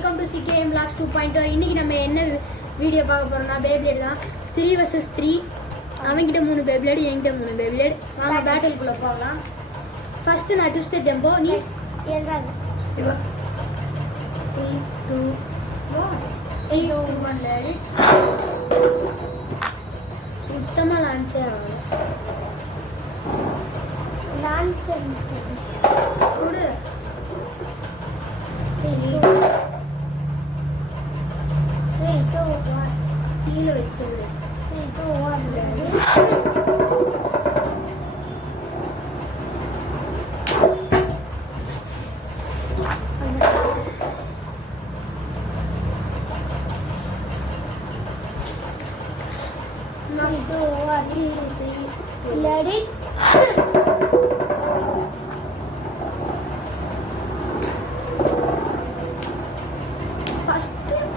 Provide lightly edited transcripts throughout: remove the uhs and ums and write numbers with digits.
Welcome to CKM vlogs 2.0. இன்னைக்கு நம்ம என்ன வீடியோ பார்க்க போறோம்னா பேப்ளேட் தான். 3 vs 3. அவன்கிட்ட 3 பேப்ளேட், என்கிட்ட 3 பேப்ளேட். வாங்க பேட்டில்குள்ள போகலாம். ஃபர்ஸ்ட் நான் ட்விஸ்ட் டெம்போ நீ ஏறாது. 3 2 1 ரெடி. சுத்தமா லான்ச்சே ஆகல. Launch mistake. குடு. கீழே வச்சு விடு.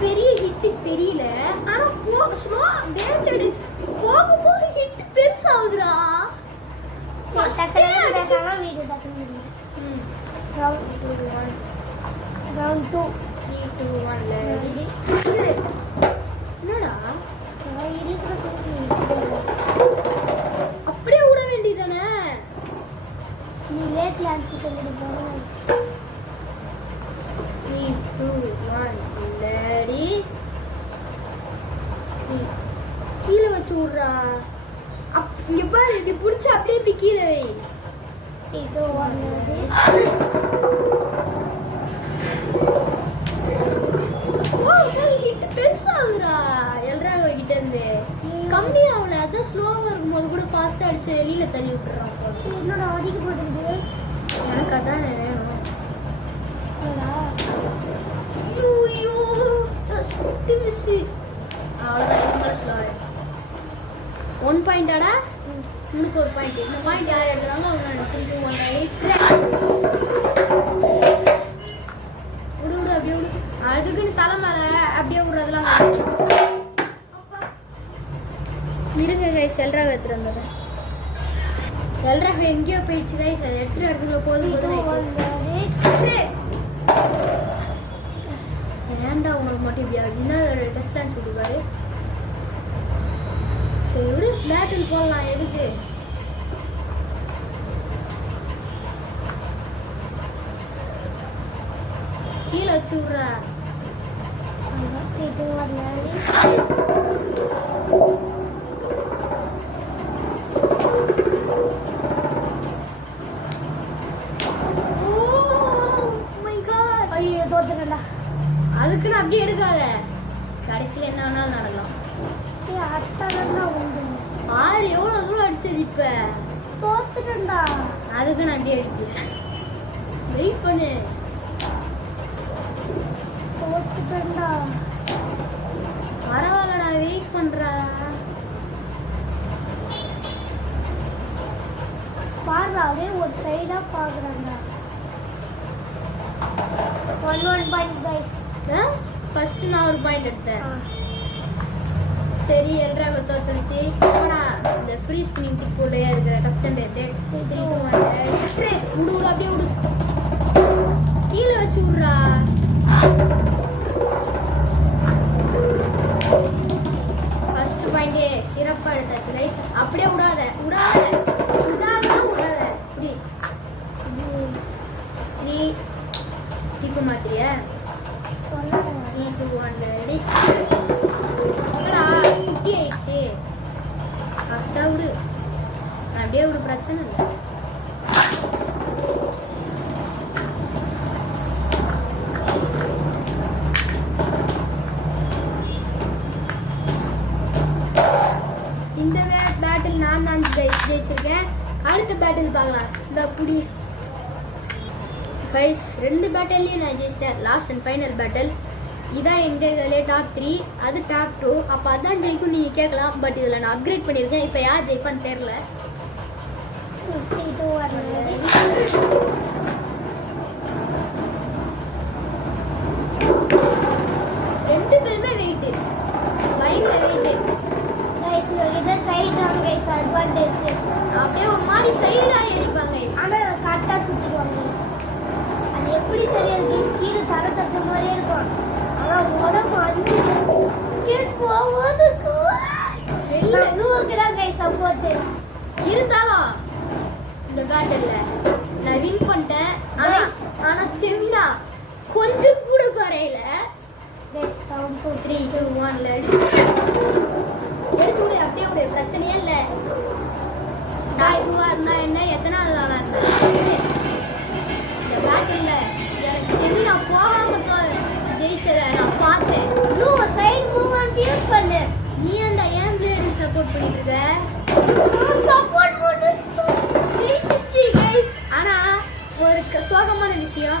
பெரிய ஹிட் தெரியல, ஆனா ஸ்லோ பேப்ளேட் போக போக ஹிட் பெருசாகுதுடா. ஃபர்ஸ்ட் அடிச்சா வீடியோ பார்க்க முடியும். Round 2 3 2 1 ready. என்னடா அப்படியே விட வேண்டியதானே? நீ லேட் லான்ச் சொல்லி போறேன். 3 2 1 ரெடி. கீழே வச்சு விட்றா. இங்க பாரு, இப்படி பிடிச்சி அப்படியே இப்படி கீழே வை. இது ஒன்று ஹிட் பெருசாகுதுடா. எல்ராகோ கிட்ட இருந்து கம்மியா ஆகல, அதான் ஸ்லோவா இருக்கும்போது கூட ஃபாஸ்டா அடிச்சு வெளியில தள்ளி விட்டுறான். என்னோட அடிக்க போட்டுருக்கு. எனக்கு அதான் வேணும். ஐயோ ஜஸ்ட் மிஸ். அவ்வளோதான், இதுக்கு மேலே ஸ்லோ ஆயிடுச்சு. 1 பாயிண்டாடா, உனக்கு ஒரு பாயிண்ட். இந்த பாயிண்ட் யார் எடுக்கிறாங்க அவங்க 3 2 1 ரெடி. விடு விடு, அப்படியே விடு. அதுக்குன்னு தலை மேலே அப்படியே விடுறதெல்லாம் இருங்க கைஸ். எல்ராக எடுத்துட்டு வந்துடுறேன். எல்ராக எங்கேயோ போயிடுச்சு கைஸ். அதை எடுத்துட்டு வரதுக்குள்ள போதும் போதும். ஏன்டா உனக்கு மட்டும் இப்படி ஆகுது? இன்னொரு டெஸ்ட் லான்ச் கொடுப்பாரு. சரி விடு, பேட்டில் போடலாம். எதுக்கு கீழே வச்சு விட்றா. அதுக்குன்னு அப்படியே எடுக்காத. கடைசியில் என்ன வேணாலும் நடக்கலாம். ஆறு எவ்வளோ தூரம் அடிச்சது இப்ப? தோத்துட்டா. அதுக்கு நான் அப்படியே அடிக்கிறேன். வெயிட் பண்ணு. தோத்துட்டா. பரவாயில்லடா, வெயிட் பண்றா. பாரு, அப்படியே ஒரு சைடா பாக்குறாங்க. 1 பாயிண்ட் கைஸ். ஃபர்ஸ்ட் நான் ஒரு பாயிண்ட் எடுத்தேன். சரி, எல்ராக தோத்துருச்சு. போனா இந்த ஃப்ரீ ஸ்பின்னிங் டிப் உள்ளே இருக்கிற கஸ்டம் பேட் விடு விடு, அப்படியே விடு. கீழே வச்சு விட்றா. ஃபர்ஸ்ட் பாயிண்டே சிறப்பாக எடுத்தாச்சு கைஸ். அப்படியே விடாத விடாத விடாத விடாத. இப்படி 3 டிப்பு மாத்திரியா? 3 2 1 ரெடி. குட்டி ஆயிடுச்சு. ஃபஸ்ட்டாக விடு, அப்படியே விடு, பிரச்சனை இல்லை. இந்த பேட்டில் நான் தான் ஜெயிச்சிருக்கேன். அடுத்த பேட்டில் பார்க்கலாம். இந்த புடி கைஸ், 2 பேட்டில்லையும் நான் ஜெயிச்சிட்டேன். லாஸ்ட் அண்ட் ஃபைனல் பேட்டில் இதான் எங்கே டாப் 3, அது டாப் 2. அப்போ அதான் ஜெயிக்கும் நீங்கள் கேட்கலாம். பட் இதில் நான் அப்கிரேட் பண்ணியிருக்கேன். இப்போ யார் ஜெயிப்பான்னு தெரில. 2 பேருமே வெயிட்டு, பயங்கர வெயிட்டு. அப்படியே ஒரு மாதிரி சைடாக அடிப்பாங்க. ஆனால் கரெக்டாக சுற்றிடுவாங்க. அது எப்படி தெரியாது? கீழே தர தட்ட மாதிரியே இருக்கும். இருந்தாலும் இந்த பேட்டில்ல நான் வின் பண்ணிட்டேன். ஆனா ஸ்டெமினா கொஞ்சம் கூட குறையல. 3 2 1 எடுத்து விடு, அப்படியே விடு, பிரச்சனையே இல்லை. டாக்குவா இருந்தா என்ன, எத்தனாவது ஆளா இருந்தா இந்த பேட்டில்ல எனக்கு ஸ்டெமினா போகாம ஜெயிச்சத நான் பார்த்தேன். நீ ஏன்டா ஏன் பிளேடு சப்போர்ட் பண்ணிட்டு இருக்க? ஜெயிச்சிச்சு guys. ஆனா ஒரு சோகமான விஷயம்,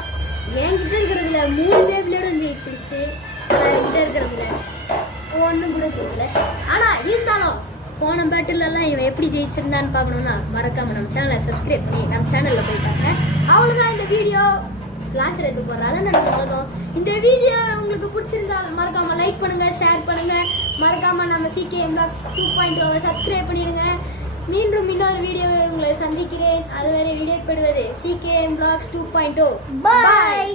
என்கிட்ட இருக்கிறதுல 3 பிளேடும் ஜெயிச்சிருச்சு. ஆனா என்கிட்ட இருக்கிறதுல ஒன்றும் கூட ஜெயிக்கல. ஆனா இருந்தாலும் போன பேட்டில் எல்லாம் இவன் எப்படி ஜெயிச்சிருந்தான்னு பார்க்கணும்னா மறக்காம நம்ம சேனலை சப்ஸ்கிரைப் பண்ணி நம்ம சேனல்ல போய் பாருங்க. அவ்வளவுதான் இந்த வீடியோ. ஸ்லான்சர் எடுத்து போடுறேன், அதான் எனக்கு போதும். இந்த வீடியோ உங்களுக்கு பிடிச்சிருந்தா மறக்காம லைக் பண்ணுங்க, ஷேர் பண்ணுங்க. மறக்காம நம்ம CKM Vlogs 2.0 சப்ஸ்கிரைப் பண்ணிடுங்க. மீண்டும் இன்னொரு வீடியோ உங்களை சந்திக்கிறேன். அதுவரை விடைபெறுவது CKM Vlogs 2.0. பாய்.